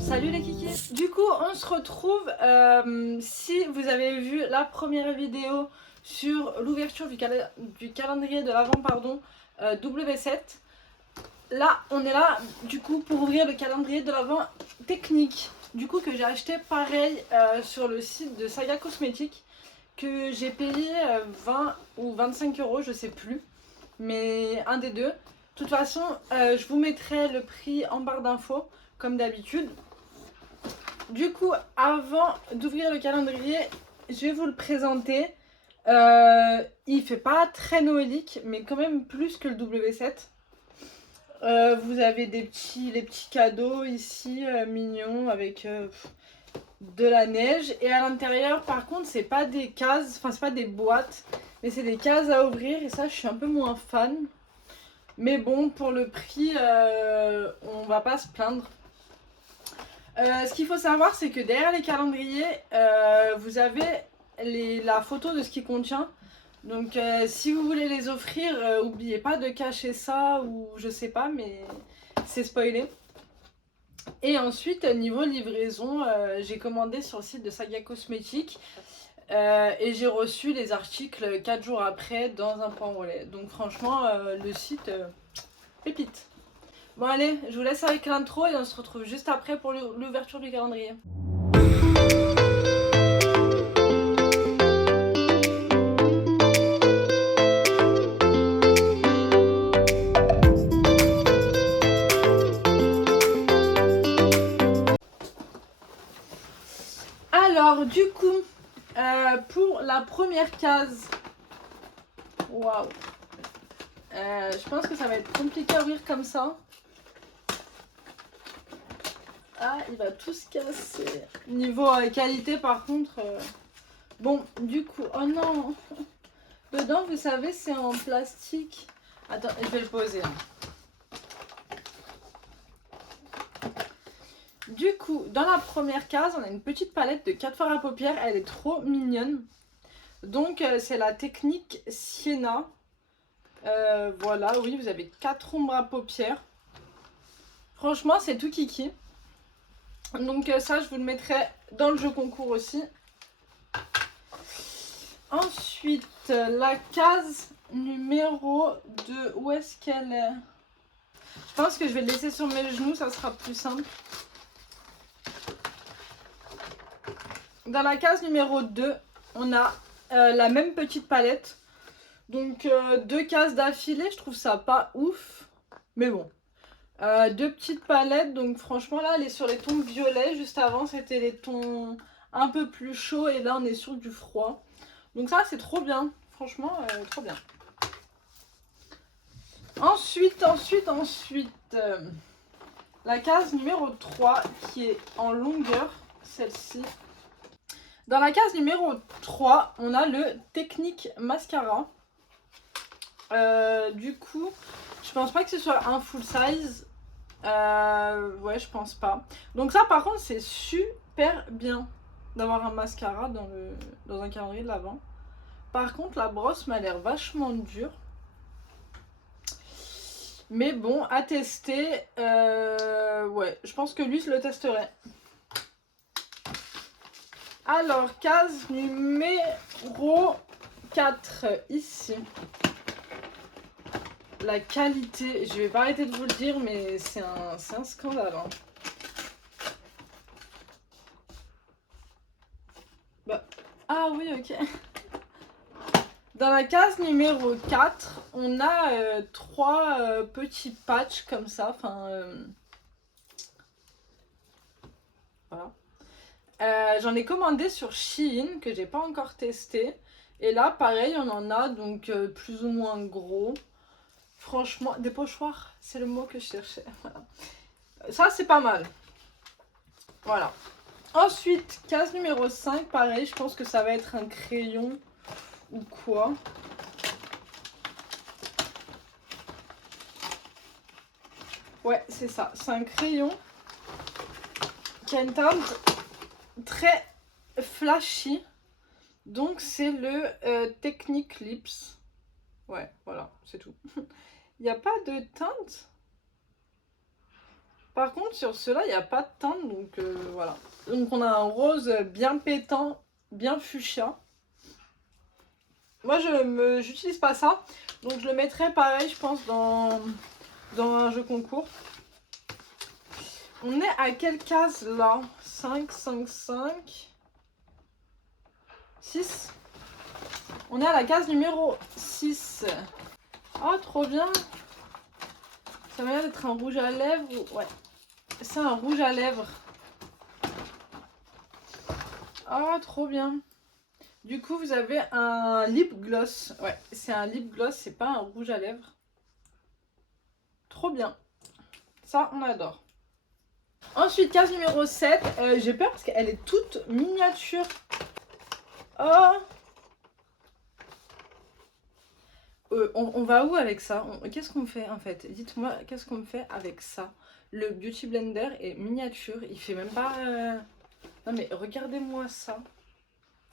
Salut les kikis. Du coup on se retrouve, si vous avez vu la première vidéo sur l'ouverture du calendrier de l'Avent, pardon, W7. Là on est là du coup pour ouvrir le calendrier de l'Avent technique, du coup que j'ai acheté pareil sur le site de Saga Cosmétiques, que j'ai payé 20 ou 25 euros, je sais plus, mais un des deux. De toute façon je vous mettrai le prix en barre d'infos comme d'habitude. Du coup, avant d'ouvrir le calendrier, je vais vous le présenter. Il fait pas très noélique, mais quand même plus que le W7. Vous avez les petits cadeaux ici, mignons, avec de la neige. Et à l'intérieur, par contre, c'est pas des cases, enfin, c'est pas des boîtes, mais c'est des cases à ouvrir. Et ça, je suis un peu moins fan. Mais bon, pour le prix, on va pas se plaindre. Ce qu'il faut savoir, c'est que derrière les calendriers, vous avez la photo de ce qui contient. Donc si vous voulez les offrir, n'oubliez pas de cacher ça, ou je sais pas, mais c'est spoilé. Et ensuite, niveau livraison, j'ai commandé sur le site de Saga Cosmétiques et j'ai reçu les articles 4 jours après dans un point relais. Donc franchement, le site, pépite. Bon allez, je vous laisse avec l'intro et on se retrouve juste après pour l'ouverture du calendrier. Alors du coup, pour la première case, waouh, je pense que ça va être compliqué à ouvrir comme ça. Ah, il va tout se casser. Niveau qualité par contre, bon du coup, oh non, dedans vous savez c'est en plastique. Attends, je vais le poser. Du coup, dans la première case, on a une petite palette de 4 fards à paupières. Elle est trop mignonne. Donc, c'est la technique Sienna. Voilà, oui, vous avez 4 ombres à paupières. Franchement, c'est tout kiki. Donc, ça, je vous le mettrai dans le jeu concours aussi. Ensuite, la case numéro 2. Où est-ce qu'elle est? Je pense que je vais le laisser sur mes genoux, ça sera plus simple. Dans la case numéro 2, on a la même petite palette. Donc 2 cases d'affilée, je trouve ça pas ouf. Mais bon. 2 petites palettes, donc franchement là elle est sur les tons violets. Juste avant c'était les tons un peu plus chauds et là on est sur du froid. Donc ça c'est trop bien, franchement trop bien. Ensuite, la case numéro 3 qui est en longueur, celle-ci. Dans la case numéro 3, on a le Technique Mascara. Du coup, je pense pas que ce soit un full size. Ouais, je pense pas. Donc ça, par contre, c'est super bien d'avoir un mascara dans un calendrier de l'Avent. Par contre, la brosse m'a l'air vachement dure. Mais bon, à tester. Ouais, je pense que lui, je le testerai. Alors, case numéro 4, ici. La qualité, je vais pas arrêter de vous le dire, mais c'est un scandale. Hein. Bah, ah oui, ok. Dans la case numéro 4, on a 3 petits patchs comme ça. Enfin, voilà. J'en ai commandé sur Shein, que j'ai pas encore testé. Et là, pareil, on en a donc plus ou moins gros. Franchement, des pochoirs, c'est le mot que je cherchais. Voilà. Ça, c'est pas mal. Voilà. Ensuite, case numéro 5, pareil, je pense que ça va être un crayon ou quoi. Ouais, c'est ça. C'est un crayon qui a une teinte très flashy. Donc, c'est le Technique Lips. Ouais, voilà, c'est tout. Il n'y a pas de teinte? Par contre, sur ceux-là, il n'y a pas de teinte, donc voilà. Donc on a un rose bien pétant, bien fuchsia. Moi, j'utilise pas ça, donc je le mettrai pareil, je pense, dans un jeu concours. On est à quelle case là? 5, 5, 5, 6. On est à la case numéro 6. Oh, trop bien! Ça m'a l'air d'être un rouge à lèvres. Ouais, c'est un rouge à lèvres. Oh, trop bien! Du coup, vous avez un lip gloss. Ouais, c'est un lip gloss, c'est pas un rouge à lèvres. Trop bien. Ça, on adore. Ensuite, case numéro 7. J'ai peur parce qu'elle est toute miniature. Oh! On va où avec ça? Qu'est-ce qu'on fait en fait? Dites-moi, qu'est-ce qu'on fait avec ça? Le Beauty Blender est miniature. Il fait même pas... Non mais regardez-moi ça.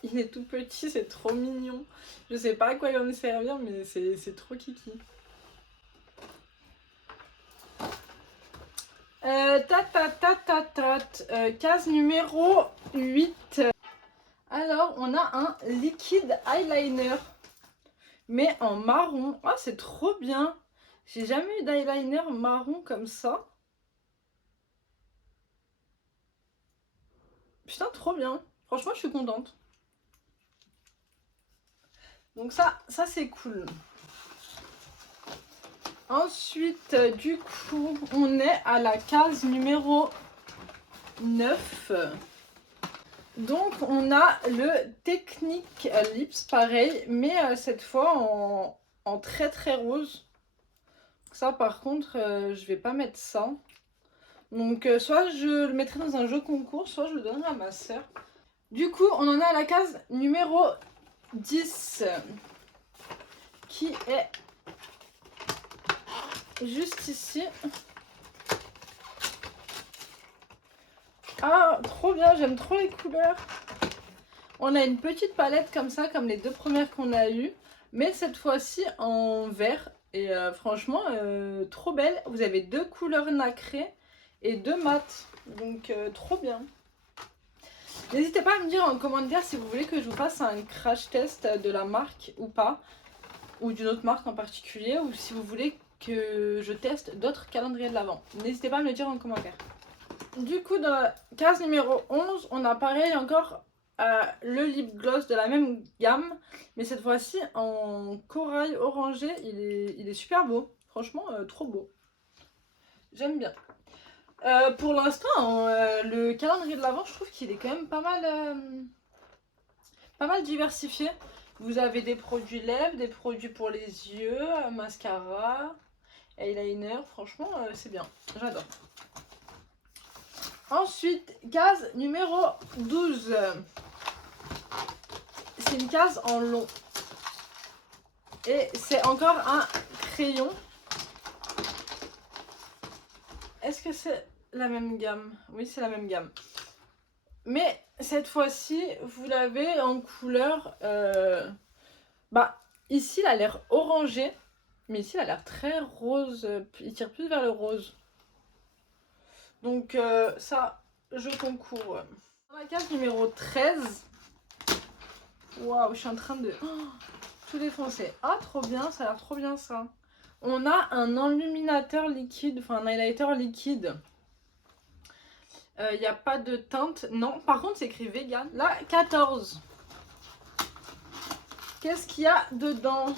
Il est tout petit, c'est trop mignon. Je sais pas à quoi il va me servir, mais c'est trop kiki. Case numéro 8. Alors, on a un liquide eyeliner, mais en marron. Ah, c'est trop bien. J'ai jamais eu d'eyeliner marron comme ça. Putain, trop bien. Franchement, je suis contente. Donc ça c'est cool. Ensuite, du coup, on est à la case numéro 9. Donc, on a le Technique Lips, pareil, mais cette fois en très très rose. Ça, par contre, je vais pas mettre ça. Donc, soit je le mettrai dans un jeu concours, soit je le donnerai à ma soeur. Du coup, on en est à la case numéro 10, qui est juste ici. Ah, trop bien, j'aime trop les couleurs. On a une petite palette comme ça, comme les deux premières qu'on a eues, mais cette fois-ci en vert. Et franchement, trop belle. Vous avez deux couleurs nacrées et deux mat. Donc, trop bien. N'hésitez pas à me dire en commentaire si vous voulez que je vous fasse un crash test de la marque ou pas, ou d'une autre marque en particulier, ou si vous voulez que je teste d'autres calendriers de l'Avent. N'hésitez pas à me le dire en commentaire. Du coup, dans la case numéro 11, on a pareil encore le lip gloss de la même gamme, mais cette fois-ci en corail orangé. Il est super beau, franchement trop beau. J'aime bien. Pour l'instant, le calendrier de l'Avent, je trouve qu'il est quand même pas mal diversifié. Vous avez des produits lèvres, des produits pour les yeux, mascara, eyeliner, franchement c'est bien, j'adore. Ensuite, case numéro 12. C'est une case en long. Et c'est encore un crayon. Est-ce que c'est la même gamme? Oui, c'est la même gamme. Mais cette fois-ci, vous l'avez en couleur... ici, il a l'air orangé. Mais ici, il a l'air très rose. Il tire plus vers le rose. Donc ça, je concours. Dans la case numéro 13. Waouh, je suis en train de tout défoncer. Ah, trop bien, ça a l'air trop bien ça. On a un enluminateur liquide, enfin un highlighter liquide. Il n'y a pas de teinte. Non, par contre, c'est écrit vegan. Là, 14. Qu'est-ce qu'il y a dedans?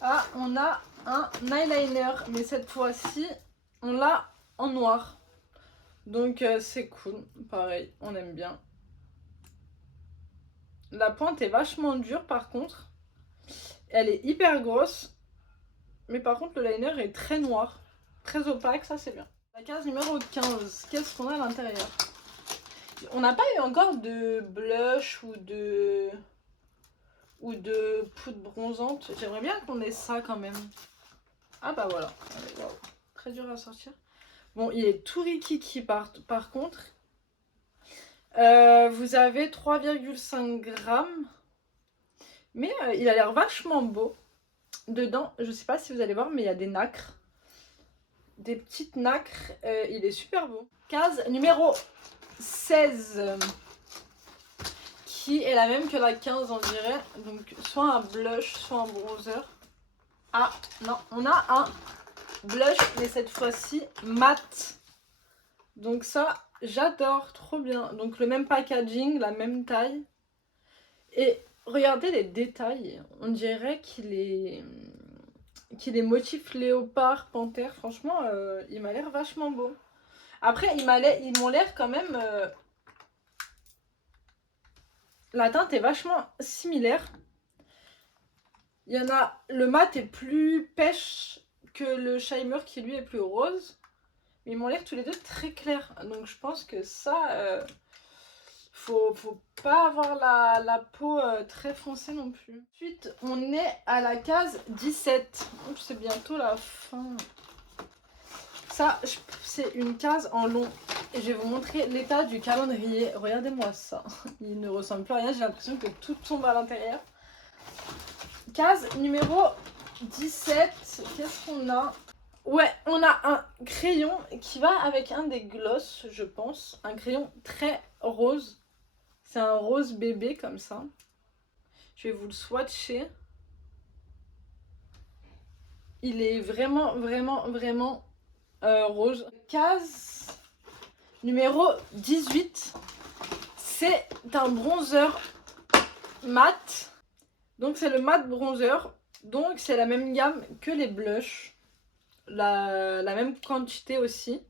Ah, on a un eyeliner, mais cette fois-ci, on l'a en noir. Donc, c'est cool. Pareil, on aime bien. La pointe est vachement dure, par contre. Elle est hyper grosse. Mais par contre, le liner est très noir. Très opaque, ça, c'est bien. La case numéro 15. Qu'est-ce qu'on a à l'intérieur? On n'a pas eu encore de blush ou de poudre bronzante. J'aimerais bien qu'on ait ça quand même. Ah bah voilà. Wow. Très dur à sortir. Bon, il est tout rikiki par contre. Vous avez 3,5 grammes. Mais il a l'air vachement beau. Dedans, je sais pas si vous allez voir, mais il y a des nacres. des petites nacres. Il est super beau. Case numéro 16. Qui est la même que la 15 on dirait. Donc soit un blush, soit un bronzer. Ah non, on a un blush mais cette fois-ci mat. Donc ça, j'adore, trop bien. Donc le même packaging, la même taille. Et regardez les détails. On dirait qu'il est motif léopard, panthère. Franchement, il m'a l'air vachement beau. Après, ils m'ont l'air quand même... La teinte est vachement similaire. Il y en a... Le mat est plus pêche que le Shimmer qui lui est plus rose. Mais ils m'ont l'air tous les deux très clairs. Donc je pense que ça... faut pas avoir la peau très foncée non plus. Ensuite, on est à la case 17. C'est bientôt la fin. Ça, c'est une case en long. Et je vais vous montrer l'état du calendrier. Regardez-moi ça. Il ne ressemble plus à rien. J'ai l'impression que tout tombe à l'intérieur. Case numéro 17. Qu'est-ce qu'on a? Ouais, on a un crayon qui va avec un des gloss, je pense. Un crayon très rose. C'est un rose bébé comme ça. Je vais vous le swatcher. Il est vraiment, vraiment, vraiment rose. Case numéro 18. C'est un bronzer mat. Donc c'est le mat bronzer. Donc c'est la même gamme que les blushs. La même quantité aussi.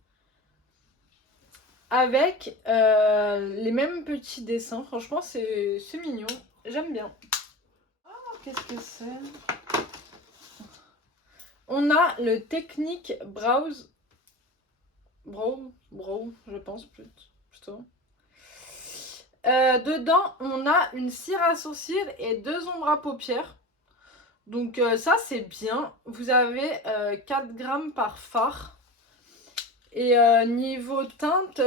Avec les mêmes petits dessins. Franchement c'est mignon. J'aime bien. Oh, qu'est-ce que c'est? On a le Technique Brows. Brow, je pense plutôt. Dedans, on a une cire à sourcils et 2 ombres à paupières. Donc ça, c'est bien. Vous avez 4 grammes par fard. Et niveau teinte...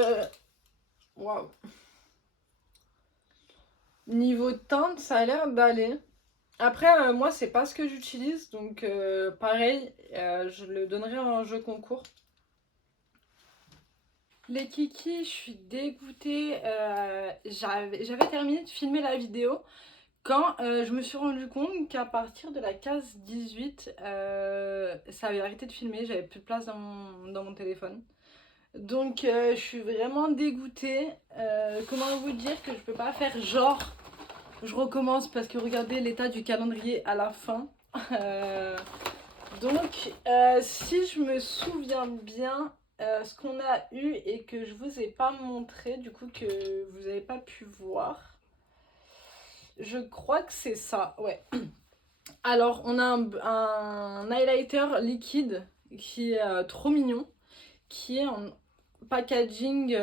Waouh. Niveau teinte, ça a l'air d'aller. Après, moi, c'est pas ce que j'utilise. Donc pareil, je le donnerai en jeu concours. Les kikis, je suis dégoûtée. J'avais terminé de filmer la vidéo quand je me suis rendu compte qu'à partir de la case 18, ça avait arrêté de filmer. J'avais plus de place dans mon téléphone. Donc je suis vraiment dégoûtée. Comment vous dire que je peux pas faire genre je recommence parce que regardez l'état du calendrier à la fin. Donc si je me souviens bien, ce qu'on a eu et que je vous ai pas montré, du coup que vous n'avez pas pu voir, je crois que c'est ça, ouais. Alors on a un highlighter liquide qui est trop mignon, qui est en packaging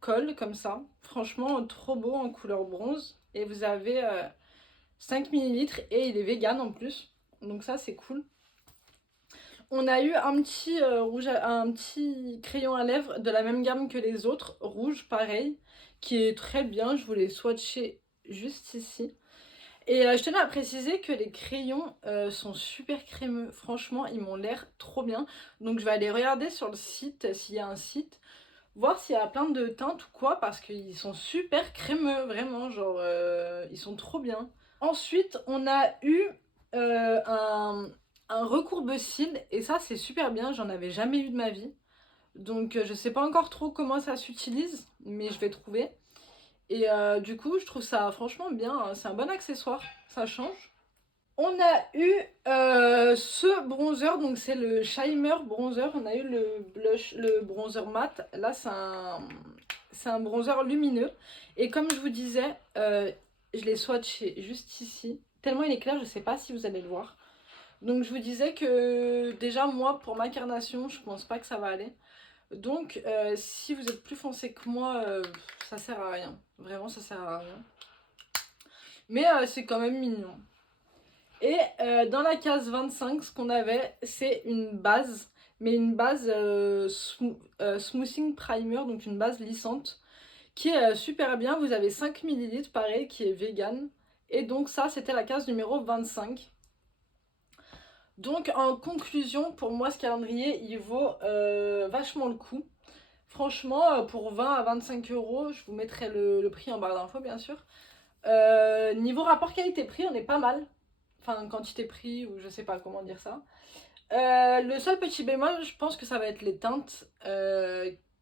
colle comme ça. Franchement trop beau en couleur bronze. Et vous avez 5 ml et il est vegan en plus. Donc ça c'est cool. On a eu un petit un petit crayon à lèvres de la même gamme que les autres, rouge pareil, qui est très bien. Je vous l'ai swatché juste ici. Et je tenais à préciser que les crayons sont super crémeux. Franchement, ils m'ont l'air trop bien. Donc je vais aller regarder sur le site, s'il y a un site, voir s'il y a plein de teintes ou quoi, parce qu'ils sont super crémeux, vraiment, genre, ils sont trop bien. Ensuite, on a eu un recourbe-cils, et ça, c'est super bien, j'en avais jamais eu de ma vie. Donc, je sais pas encore trop comment ça s'utilise, mais je vais trouver. Et du coup, je trouve ça franchement bien, hein, c'est un bon accessoire, ça change. On a eu ce bronzer, donc c'est le Shimmer bronzer. On a eu le blush, le bronzer mat. Là, c'est un bronzer lumineux. Et comme je vous disais, je l'ai swatché juste ici. Tellement il est clair, je sais pas si vous allez le voir. Donc je vous disais que déjà, moi, pour ma carnation, je pense pas que ça va aller. Donc, si vous êtes plus foncé que moi, ça sert à rien. Vraiment, ça sert à rien. Mais c'est quand même mignon. Et dans la case 25, ce qu'on avait, c'est une base, mais une base smoothing primer, donc une base lissante, qui est super bien. Vous avez 5 ml, pareil, qui est vegan. Et donc ça, c'était la case numéro 25. Donc en conclusion, pour moi ce calendrier il vaut vachement le coup. Franchement, pour 20 à 25 euros, je vous mettrai le prix en barre d'infos bien sûr. Niveau rapport qualité-prix, on est pas mal. Enfin, quantité-prix, ou je sais pas comment dire ça. Le seul petit bémol, je pense que ça va être les teintes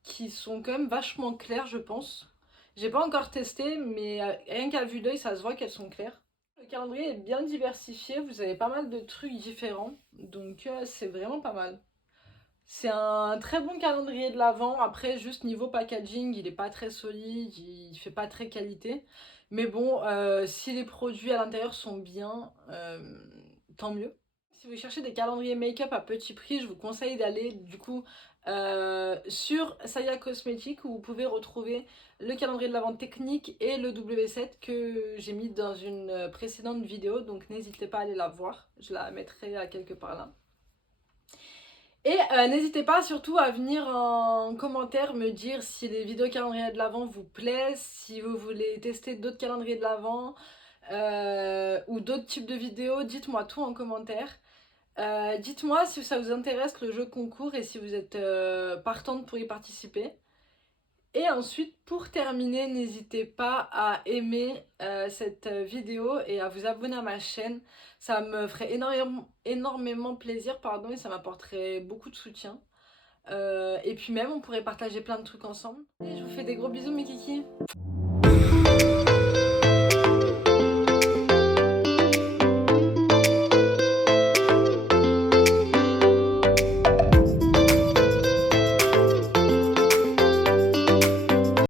qui sont quand même vachement claires, je pense. J'ai pas encore testé, mais rien qu'à vue d'œil, ça se voit qu'elles sont claires. Le calendrier est bien diversifié, vous avez pas mal de trucs différents, donc c'est vraiment pas mal. C'est un très bon calendrier de l'Avent. Après, juste niveau packaging, il est pas très solide, il fait pas très qualité. Mais bon, si les produits à l'intérieur sont bien, tant mieux. Si vous cherchez des calendriers make-up à petit prix, je vous conseille d'aller du coup sur Saya Cosmetics où vous pouvez retrouver le calendrier de l'Avent technique et le W7 que j'ai mis dans une précédente vidéo. Donc n'hésitez pas à aller la voir, je la mettrai à quelque part là. Et n'hésitez pas surtout à venir en commentaire me dire si les vidéos calendrier de l'Avent vous plaisent, si vous voulez tester d'autres calendriers de l'Avent ou d'autres types de vidéos, dites-moi tout en commentaire. Dites-moi si ça vous intéresse le jeu concours et si vous êtes partante pour y participer. Et ensuite, pour terminer, n'hésitez pas à aimer cette vidéo et à vous abonner à ma chaîne. Ça me ferait énormément plaisir, pardon, et ça m'apporterait beaucoup de soutien. Et puis même, on pourrait partager plein de trucs ensemble. Et je vous fais des gros bisous, mes kikis.